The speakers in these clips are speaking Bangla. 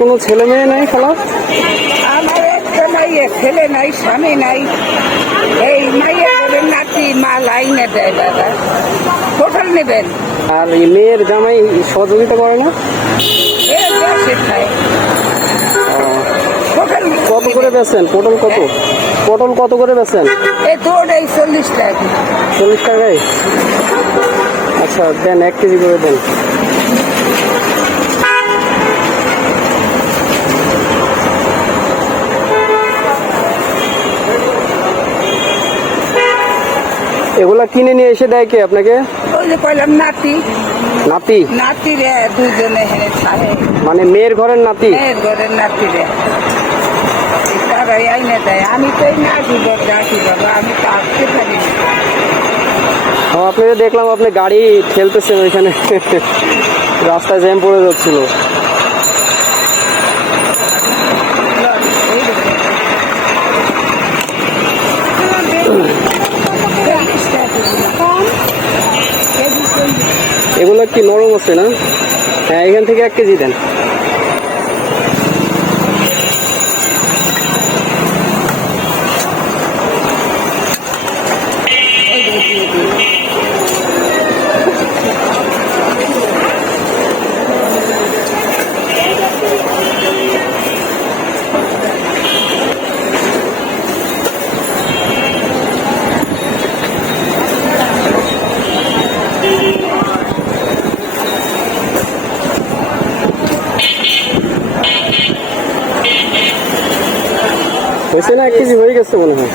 কোনো ছেলে মেয়ে নাই খালা? আমার একটা মাইয়া, ছেলে নাই, স্বামী নাই। এই মাইয়া দেবেন নাতি, মা লাইনে দেয় দাদা। টোটাল নেবেন। আর এই মেয়ের জামাই সহযোগিতা করে না? এ দেশে খায়। টোটাল কত করে বেচেন? পটল কত? পটল কত করে বেচেন? এই তোটাই 40 টাকা। 40 টাকায়? আচ্ছা দেন, 1 কেজি করে দেন। এগুলা কিনে নিয়ে এসে দেয় কে আপনাকে? ওই যে কইলাম নাতি। নাতি? নাতি রে দুজনে হেনে ছাড়ে। মানে মেয়ের ঘরের নাতি? মেয়ের ঘরের নাতি রে তারাই আইনে দেয়। আমি তো এই নাতি আসি বাবা, আমি তো আসতে পারি না। আপনাকে দেখলাম আপনি গাড়ি ঠেলতেছেন ওইখানে, রাস্তায় জ্যাম পড়ে যাচ্ছিল। এগুলো কি নরম আছে না? হ্যাঁ, এখান থেকে 1 কেজি দেন। হয়েছে না? 1 কেজি হয়ে গেছে মনে হয়।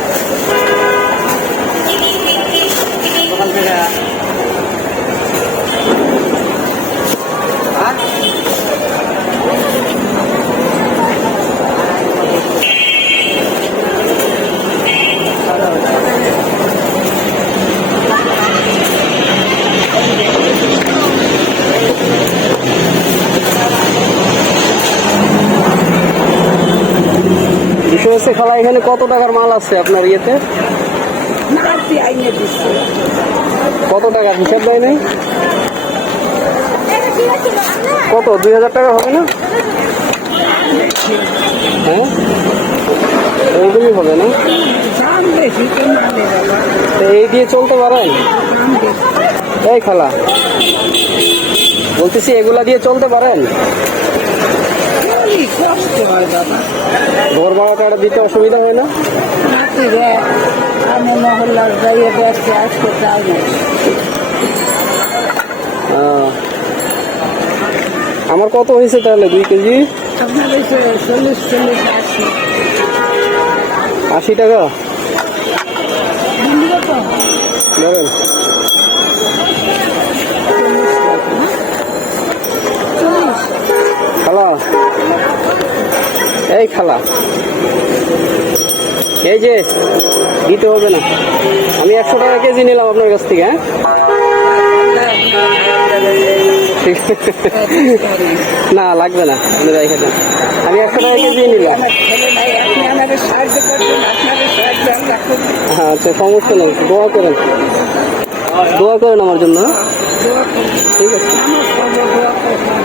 বিষয় হচ্ছে খালা, এখানে কত টাকার মাল আছে আপনার ইয়েতে? নাতি আইনে দিচ্ছে। কত টাকার হিসাব দেয় নাই? কত? 2000 টাকা হবে না? হ্যাঁ, এইগুলি হবে না? দাম বেশি তো মানে বাবা। এই দিয়ে চলতে পারেন? এই খালা বলতেছি, এগুলা দিয়ে চলতে পারেন? খুবই কষ্ট হয় বাবা। ঘর ভাড়াটা দিতে অসুবিধা হয় না? নাতি রে আমি মহল্লার যাইয়ে দেখছি, আজকে চাই না। আমার কত হয়েছে তাহলে? 2 কেজি আপনার হয়েছে 40, 80। 80 টাকা বুঝলি তো? বলেন। খালা, এই খালা, এই যে দিতে হবে না, আমি 100 টাকা কেজি নিলাম আপনার কাছ থেকে। হ্যাঁ, না লাগবে না, আপনি রেখে দেন। আমি 100 টাকা কেজি নিলাম। আপনি আমাকে সাহায্য করবেন, আপনাদের সাহায্য আমরা করব। হ্যাঁ, আচ্ছা সমস্যা নেই, দোয়া করেন, দোয়া করেন আমার জন্য। ঠিক আছে। আমার সর্ব দোয়া করবেন।